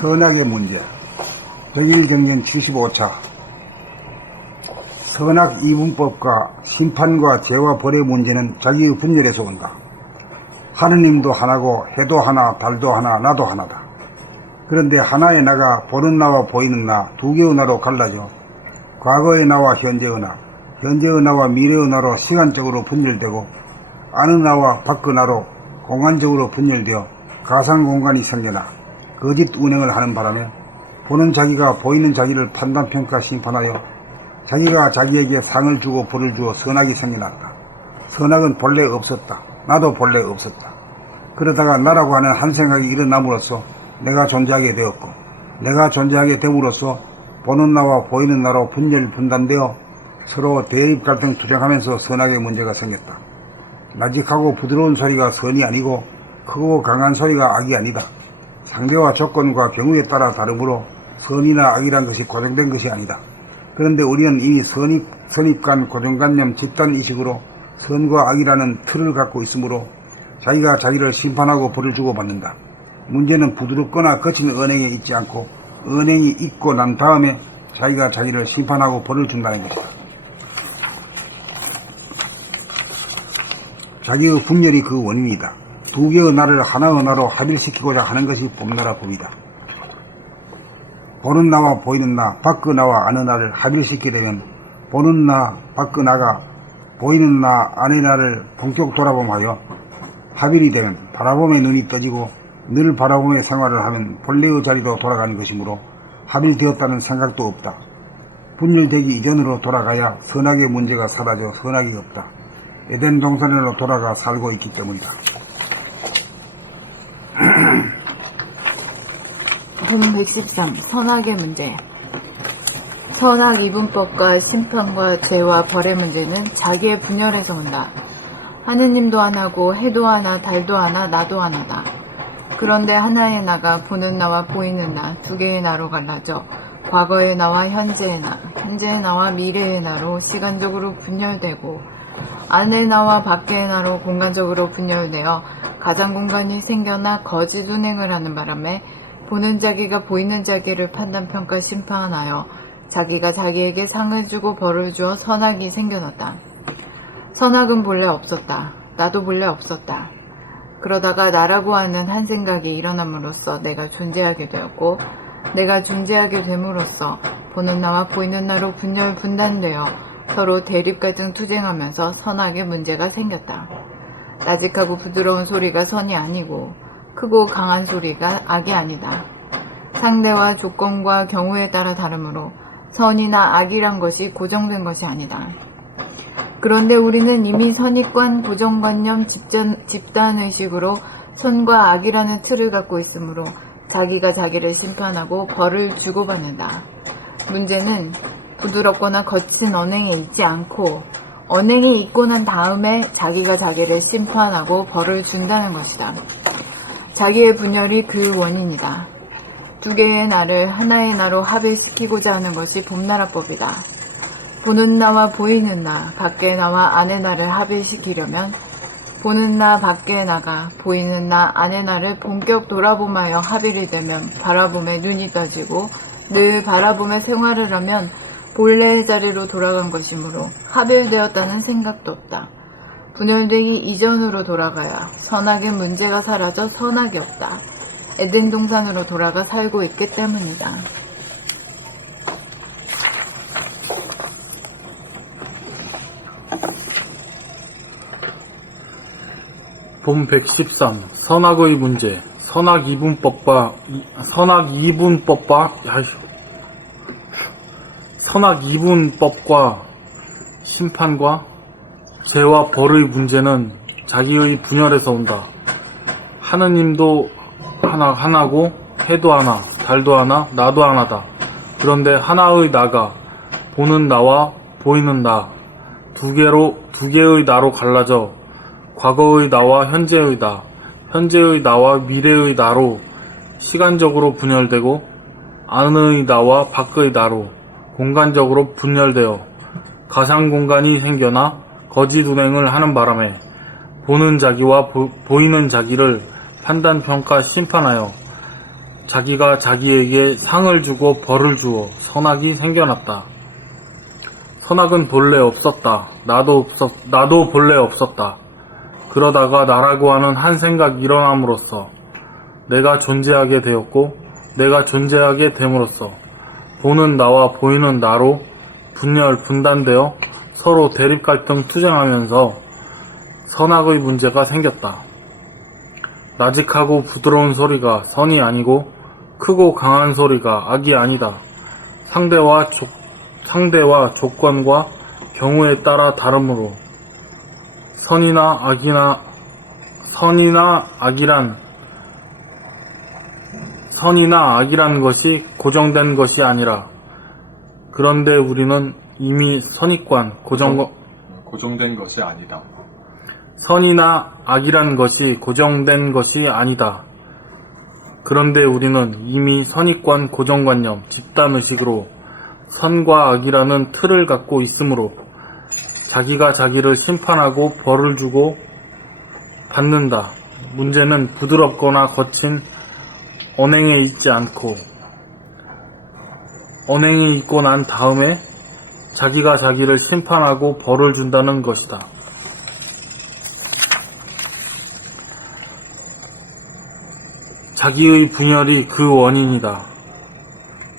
선악의 문제. 100일 경전 75차. 선악 이분법과 심판과 죄와 벌의 문제는 자기의 분열에서 온다. 하느님도 하나고 해도 하나, 달도 하나, 나도 하나다. 그런데 하나의 나가 보는 나와 보이는 나 두 개의 나로 갈라져 과거의 나와 현재의 나, 현재의 나와 미래의 나로 시간적으로 분열되고 아는 나와 밖의 나로 공간적으로 분열되어 가상공간이 생겨나 거짓 운행을 하는 바람에 보는 자기가 보이는 자기를 판단평가 심판하여 자기가 자기에게 상을 주고 벌을 주어 선악이 생겨났다. 선악은 본래 없었다. 나도 본래 없었다. 그러다가 나라고 하는 한 생각이 일어남으로써 내가 존재하게 되었고, 내가 존재하게 됨으로써 보는 나와 보이는 나로 분열분단되어 서로 대립 갈등 투쟁하면서 선악의 문제가 생겼다. 나직하고 부드러운 소리가 선이 아니고 크고 강한 소리가 악이 아니다. 상대와 조건과 경우에 따라 다르므로 선이나 악이란 것이 고정된 것이 아니다. 그런데 우리는 이미 선입관, 고정관념, 집단의식으로 선과 악이라는 틀을 갖고 있으므로 자기가 자기를 심판하고 벌을 주고받는다. 문제는 부드럽거나 거친 언행에 있지 않고 언행이 있고 난 다음에 자기가 자기를 심판하고 벌을 준다는 것이다. 자기의 분열이 그 원인이다. 두 개의 나를 하나의 나로 합일시키고자 하는 것이 봄나라 법이다. 보는 나와 보이는 나, 밖의 나와 아는 나를 합일시키려면 보는 나, 밖의 나가 보이는 나, 아는 나를 본격 돌아봄하여 합일이 되면 바라봄의 눈이 떠지고 늘 바라봄의 생활을 하면 본래의 자리도 돌아가는 것이므로 합일되었다는 생각도 없다. 분열되기 이전으로 돌아가야 선악의 문제가 사라져 선악이 없다. 에덴 동산으로 돌아가 살고 있기 때문이다. 본 113. 선악의 문제. 선악 이분법과 심판과 죄와 벌의 문제는 자기의 분열에서 온다. 하느님도 하나고 해도 하나, 달도 하나, 나도 하나다. 그런데 하나의 나가 보는 나와 보이는 나 두 개의 나로 갈라져 과거의 나와 현재의 나, 현재의 나와 미래의 나로 시간적으로 분열되고 안의 나와 밖의 나로 공간적으로 분열되어 가상공간이 생겨나 거짓 운행을 하는 바람에 보는 자기가 보이는 자기를 판단평가 심판하여 자기가 자기에게 상을 주고 벌을 주어 선악이 생겨났다. 선악은 본래 없었다. 나도 본래 없었다. 그러다가 나라고 하는 한 생각이 일어남으로써 내가 존재하게 되었고 내가 존재하게 됨으로써 보는 나와 보이는 나로 분열 분단되어 서로 대립 갈등 투쟁하면서 선악의 문제가 생겼다. 나직하고 부드러운 소리가 선이 아니고 크고 강한 소리가 악이 아니다. 상대와 조건과 경우에 따라 다르므로 선이나 악이란 것이 고정된 것이 아니다. 그런데 우리는 이미 선입관, 고정관념, 집단의식으로 선과 악이라는 틀을 갖고 있으므로 자기가 자기를 심판하고 벌을 주고받는다. 문제는 부드럽거나 거친 언행에 있지 않고 언행이 있고 난 다음에 자기가 자기를 심판하고 벌을 준다는 것이다. 자기의 분열이 그 원인이다. 두 개의 나를 하나의 나로 합일시키고자 하는 것이 봄나라법이다. 보는 나와 보이는 나, 밖의 나와 안의 나를 합일시키려면 보는 나, 밖의 나가 보이는 나, 안의 나를 본격 돌아봄하여 합일이 되면 바라봄에 눈이 떠지고 늘 바라봄에 생활을 하면 본래의 자리로 돌아간 것이므로 합일되었다는 생각도 없다. 분열되기 이전으로 돌아가야 선악의 문제가 사라져 선악이 없다. 에덴 동산으로 돌아가 살고 있기 때문이다. 본 113. 선악의 문제. 선악 이분법과 심판과 죄와 벌의 문제는 자기의 분열에서 온다. 하느님도 하나고 해도 하나, 달도 하나, 나도 하나다. 그런데 하나의 나가 보는 나와 보이는 나 두 개의 나로 갈라져 과거의 나와 현재의 나, 현재의 나와 미래의 나로 시간적으로 분열되고 안의 나와 밖의 나로 공간적으로 분열되어 가상공간이 생겨나 거짓 운행을 하는 바람에 보는 자기와 보이는 자기를 판단평가 심판하여 자기가 자기에게 상을 주고 벌을 주어 선악이 생겨났다. 선악은 본래 없었다. 나도 본래 없었다. 그러다가 나라고 하는 한 생각이 일어남으로써 내가 존재하게 되었고, 내가 존재하게 됨으로써 보는 나와 보이는 나로 분단되어 서로 대립 갈등 투쟁하면서 선악의 문제가 생겼다. 나직하고 부드러운 소리가 선이 아니고 크고 강한 소리가 악이 아니다. 상대와 조건과 경우에 따라 다르므로 선이나 악이란 것이 고정된 것이 아니라, 그런데 우리는 이미 고정된 것이 아니다. 선이나 악이란 것이 고정된 것이 아니다. 그런데 우리는 이미 선입관, 고정관념, 집단의식으로 선과 악이라는 틀을 갖고 있으므로 자기가 자기를 심판하고 벌을 주고 받는다. 문제는 부드럽거나 거친 언행에 있지 않고, 언행이 있고 난 다음에 자기가 자기를 심판하고 벌을 준다는 것이다. 자기의 분열이 그 원인이다.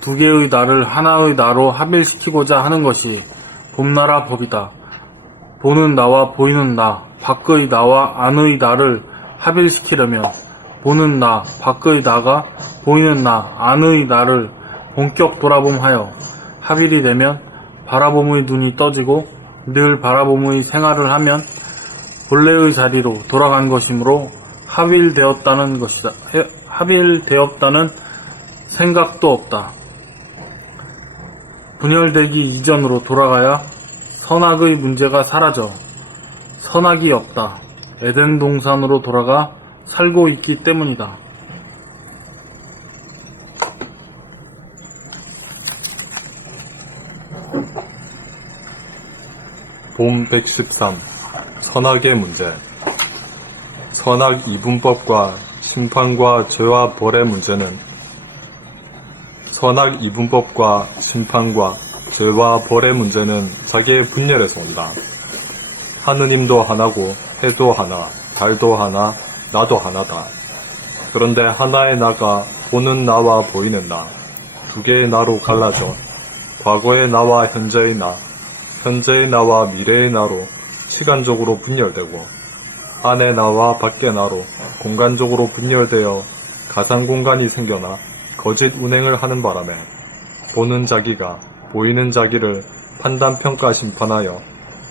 두 개의 나를 하나의 나로 합일시키고자 하는 것이 봄나라 법이다. 보는 나와 보이는 나, 밖의 나와 안의 나를 합일시키려면 보는 나, 밖의 나가 보이는 나, 안의 나를 본격 돌아봄하여 합일이 되면 바라봄의 눈이 떠지고 늘 바라봄의 생활을 하면 본래의 자리로 돌아간 것이므로 합일되었다는 생각도 없다. 분열되기 이전으로 돌아가야 선악의 문제가 사라져 선악이 없다. 에덴 동산으로 돌아가 살고 있기 때문이다. 봄 113 선악의 문제. 선악 이분법과 심판과 죄와 벌의 문제는 선악 이분법과 심판과 죄와 벌의 문제는 자기의 분열에서 온다. 하느님도 하나고 해도 하나, 달도 하나, 나도 하나다. 그런데 하나의 나가 보는 나와 보이는 나, 두 개의 나로 갈라져 과거의 나와 현재의 나, 현재의 나와 미래의 나로 시간적으로 분열되고 안의 나와 밖의 나로 공간적으로 분열되어 가상공간이 생겨나 거짓 운행을 하는 바람에 보는 자기가 보이는 자기를 판단, 평가, 심판하여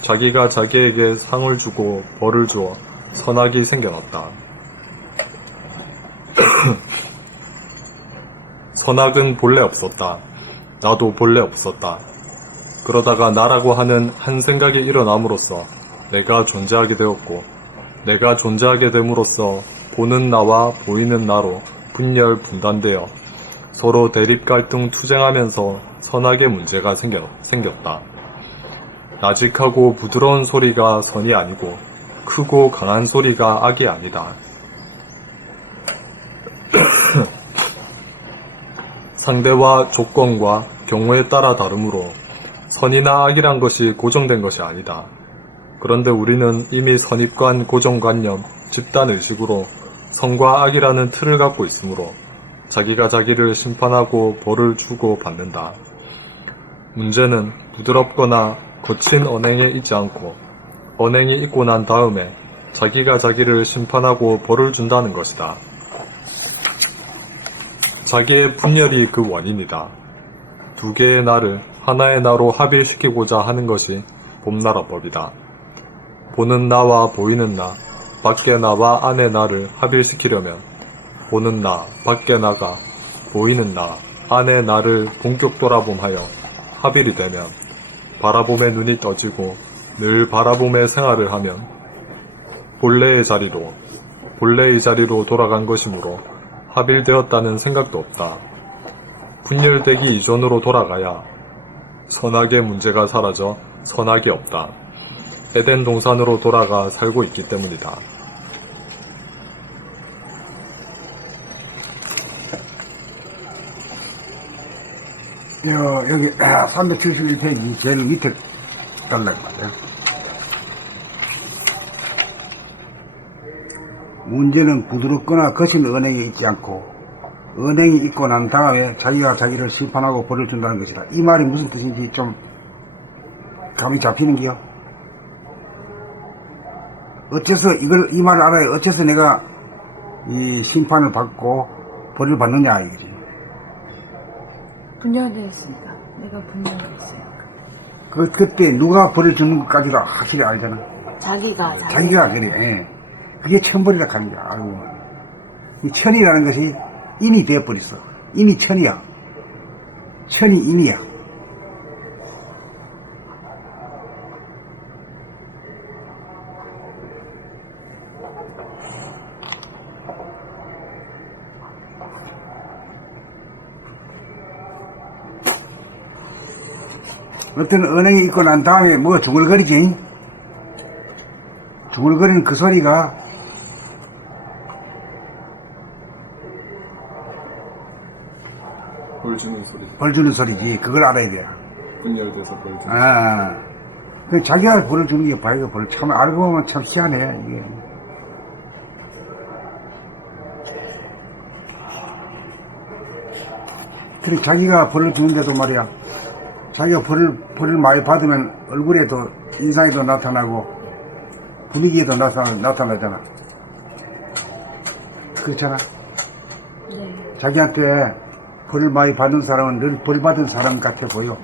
자기가 자기에게 상을 주고 벌을 주어 선악이 생겨났다. 선악은 본래 없었다. 나도 본래 없었다. 그러다가 나라고 하는 한 생각이 일어남으로써 내가 존재하게 되었고, 내가 존재하게 됨으로써 보는 나와 보이는 나로 분열, 분단되어 서로 대립, 갈등, 투쟁하면서 선악의 문제가 생겼다. 나직하고 부드러운 소리가 선이 아니고 크고 강한 소리가 악이 아니다. 상대와 조건과 경우에 따라 다르므로 선이나 악이란 것이 고정된 것이 아니다. 그런데 우리는 이미 선입관, 고정관념, 집단의식으로 선과 악이라는 틀을 갖고 있으므로 자기가 자기를 심판하고 벌을 주고 받는다. 문제는 부드럽거나 거친 언행에 있지 않고 언행이 있고 난 다음에 자기가 자기를 심판하고 벌을 준다는 것이다. 자기의 분열이 그 원인이다. 두 개의 나를 하나의 나로 합일시키고자 하는 것이 봄나라법이다. 보는 나와 보이는 나, 밖의 나와 안의 나를 합일시키려면 보는 나, 밖의 나가 보이는 나, 안의 나를 본격 돌아봄하여 합일이 되면 바라봄의 눈이 떠지고 늘 바라봄의 생활을 하면 본래의 자리로 돌아간 것이므로 합일되었다는 생각도 없다. 분열되기 이전으로 돌아가야 선악의 문제가 사라져 선악이 없다. 에덴 동산으로 돌아가 살고 있기 때문이다. 여기 371페이지 제일 밑에 달라고 말이야. 문제는 부드럽거나 거친 언행이 있지 않고 언행이 있고 난 다음에 자기가 자기를 심판하고 벌을 준다는 것이다. 이 말이 무슨 뜻인지 좀 감이 잡히는 기요? 어째서 이 말을 알아야 어째서 내가 이 심판을 받고 벌을 받느냐 이거지. 분열되어 있으니까. 내가 분열되어 있으니까. 그때 누가 벌을 주는 것까지도 확실히 알잖아. 자기가 그래. 예. 그게 천벌이라 하는 거야. 아이고. 이 천이라는 것이 인이 되어버렸어. 인이 천이야. 천이 인이야. 어떤 은행이 있고 난 다음에 뭐가 중얼거리지? 중얼거리는 그 소리가 벌 주는 소리. 벌 주는 소리지. 그걸 알아야 돼. 분열돼서 벌 주는 그 자기가 벌을 주는 게 자기가 벌을 참 알고 보면 참 희한해. 이게. 그래 자기가 벌을 주는데도 말이야. 자기가 벌을 많이 받으면 얼굴에도 인상에도 나타나고 분위기에도 나타나잖아. 그렇잖아. 네. 자기한테 벌을 많이 받은 사람은 늘 벌 받은 사람 같아 보여.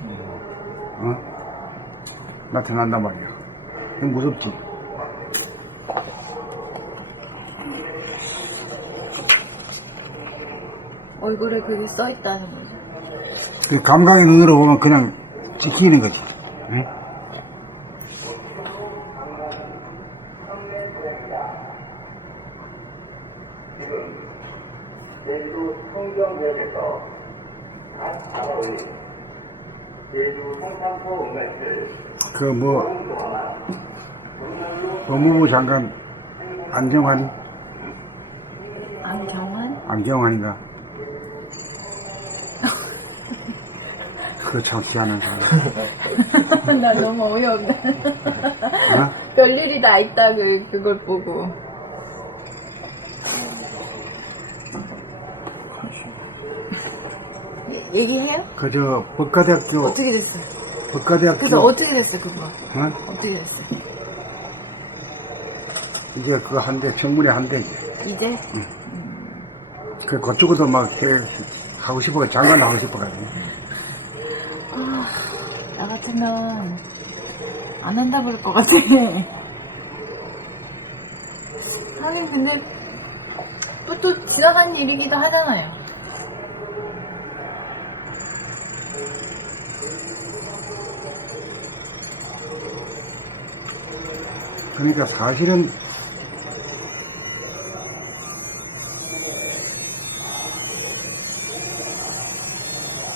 나타난단 말이야. 이거 무섭지. 얼굴에 그게 써있다는 거죠. 그 감각의 눈으로 보면 그냥 지키는 거지. 응? 제주 성경역에서 각 단어의 제주 성산포 응할들 법무부 장관 안정환? 안경환인가? 그거 참 희한한 사람. 나 너무 어이없네. 어? 별일이 다 있다, 그걸 보고. 얘기해요? 그저 법과대학교 어떻게 됐어요? 법과대학교 그래서 어떻게 됐어요, 그거? 어? 어떻게 됐어요? 이제 그거 한대 청문회 한대 이제? 그 그쪽도 막 하고 싶어 장관 하고 싶어가지고 나 같으면 안 한다 그럴 것 같아. 하긴 근데 또 지나가는 일이기도 하잖아요. 그러니까 사실은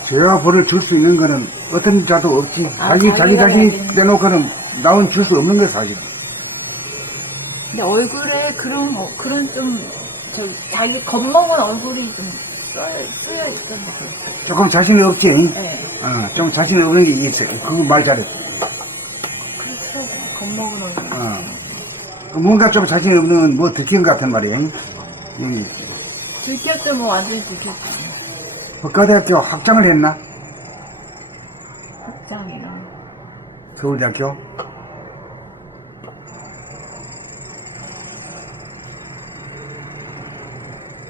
죄와 벌을 줄 수 있는 거는 어떤 자도 없지. 자기 자기가 자신이 내기는. 내놓고는 나온 줄 수 없는 거야 사실. 근데 얼굴에 그런 좀 자기 겁먹은 얼굴이 좀 쓰여 있던데. 조금 자신이 없지. 네. 좀 자신이 없는 게 있어. 그거 말 잘했어. 그렇죠. 겁먹은 얼굴. 뭔가 좀 자신이 없는 뭐 들킨 것 같은 말이야. 들켰죠, 뭐 완전히 들켰죠. 법과대학교 학장을 했나? 학장이요. 서울대학교?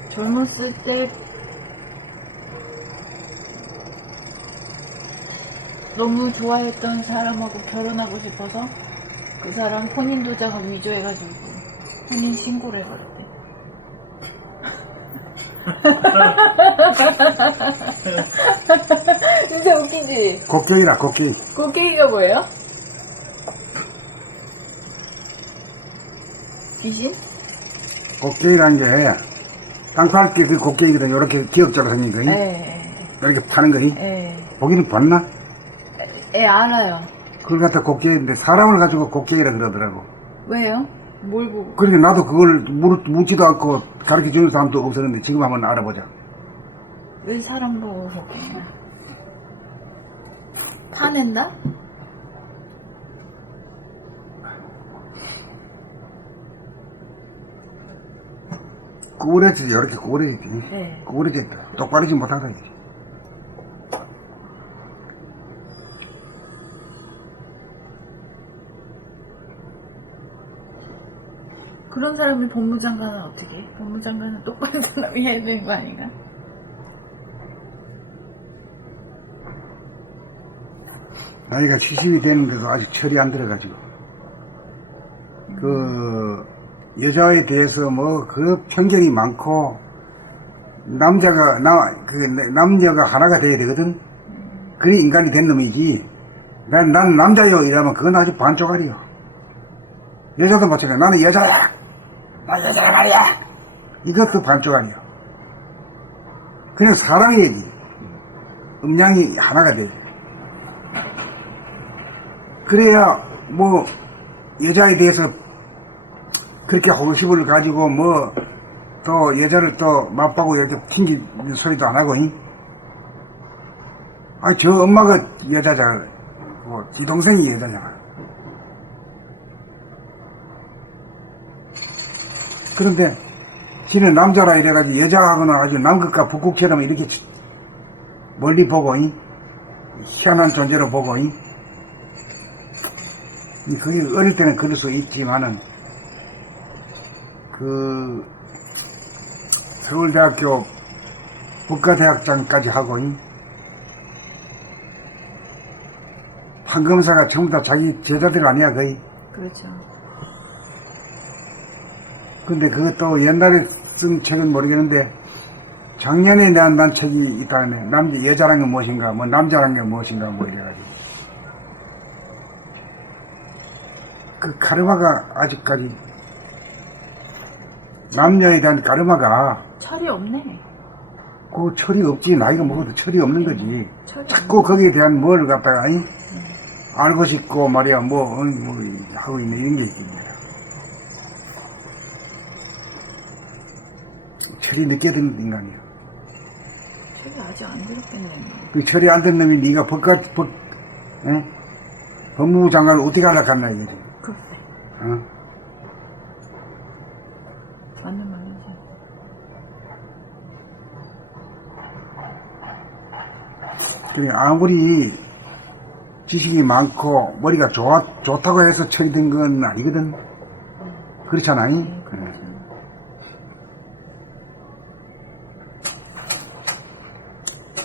젊었을 때 너무 좋아했던 사람하고 결혼하고 싶어서 그 사람 혼인도장을 위조해가지고 혼인 신고를 해버렸대. 진짜 웃기지? 곡괭이라 곡괭이. 곡괭이가 뭐예요? 귀신? 곡괭이라는 게 땅 팔 때 그 곡괭이거든. 이렇게 기역자로 생긴 거니? 이렇게 파는 거니? 보기는 봤나? 알아요. 그걸 갖다 곡괭이인데 사람을 가지고 곡괭이라 그러더라고. 왜요? 뭘 보고? 그러니까 나도 그걸 묻지도 않고 가르쳐 주는 사람도 없었는데 지금 한번 알아보자. 왜 사람 보고 곡괭이야? 파낸다? 구부러지지, 이렇게 구부러지지. 네. 구부러졌다. 똑바르지 못하다, 이게. 그런 사람이 법무장관은 어떻게 해? 법무장관은 똑바른 사람이 해야 되는 거 아닌가? 나이가 70이 됐는데도 아직 철이 안 들어가지고. 그, 여자에 대해서 뭐, 그 편견이 많고, 남자가 하나가 돼야 되거든? 그래 인간이 된 놈이지. 난 남자요 이러면 그건 아주 반쪽알이요. 여자도 마찬가지야. 나는 여자야! 나 여자야 말이야! 이것도 반쪽알이요. 그냥 사랑해야지. 음양이 하나가 돼야지. 그래야 뭐 여자에 대해서 그렇게 호기심을 가지고 뭐 또 여자를 또 맞박고 이렇게 튕기는 소리도 안 하고, 저 엄마가 여자잖아. 이 동생이 여자잖아. 그런데 지는 남자라 이래가지고 여자하고는 아주 남극과 북극처럼 이렇게 멀리 보고, 희한한 존재로 보고, 그게 어릴 때는 그럴 수 있지만은, 서울대학교 국가대학장까지 하고, 판검사가 전부 다 자기 제자들 아니야, 거의. 그렇죠. 근데 그것도 옛날에 쓴 책은 모르겠는데, 작년에 난 책이 있다네. 여자란 게 무엇인가, 뭐 남자란 게 무엇인가, 뭐 이래가지고. 그 카르마가 아직까지, 남녀에 대한 카르마가, 철이 없네. 그 철이 없지. 나이가 먹어도 철이 없는 거지. 철이 자꾸 거기에 대한 뭘 갖다가, 알고 싶고 말이야, 뭐 하고 있는 이런 게 있습니다. 철이 늦게 든 인간이야. 철이 아직 안 들었겠네. 그 철이 안 든 놈이 네가 법무부 장관을 어떻게 하려고 했나, 이거지. 글쎄. 맞는 말이지. 그러니까 아무리 지식이 많고 머리가 좋다고 해서 철이 든 건 아니거든. 그렇잖아. 네, 그렇죠.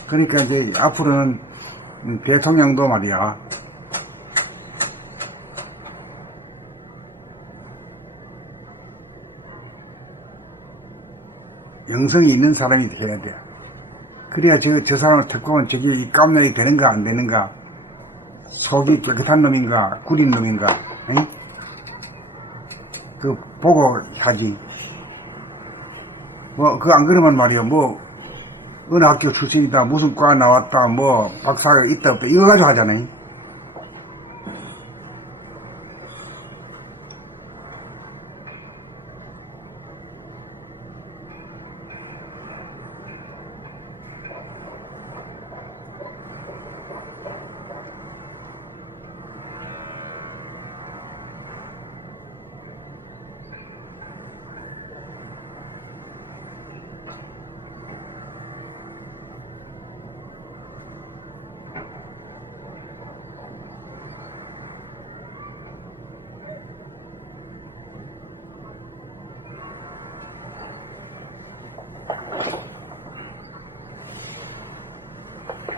그러니까 이제 앞으로는 대통령도 말이야, 영성이 있는 사람이 돼야 돼. 그래야 저 사람을 특보면 저게 이 깜냥이 되는가 안 되는가, 속이 깨끗한 놈인가 구린 놈인가, 그 보고 하지. 뭐 그 안 그러면 말이야, 뭐 어느 학교 출신이다, 무슨 과 나왔다, 뭐 박사가 있다 없다 이거 가지고 하잖아요.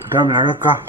그 다음에 나갈까?